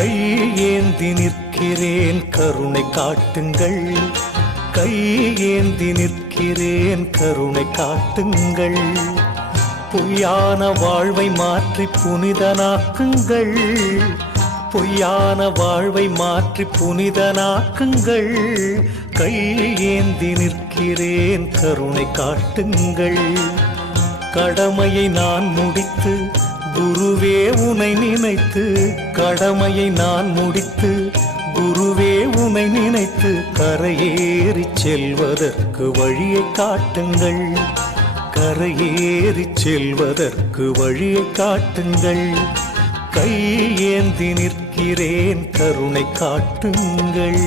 கையேந்தி நிற்கிறேன் கருணை காட்டுங்கள், கையேந்தி நிற்கிறேன் கருணை காட்டுங்கள். பொய்யான வாழ்வை மாற்றி புனிதனாக்குங்கள், பொய்யான வாழ்வை மாற்றி புனிதனாக்குங்கள். கையேந்தி நிற்கிறேன் கருணை காட்டுங்கள். கடமையை நான் முடித்து குருவே உனை நினைத்து, கடமையை நான் முடித்து குருவே உனை நினைத்து கரையேறி செல்வதற்கு வழியை காட்டுங்கள், கரையேறி செல்வதற்கு வழியை காட்டுங்கள். கையேந்தி நிற்கிறேன் கருணை காட்டுங்கள்.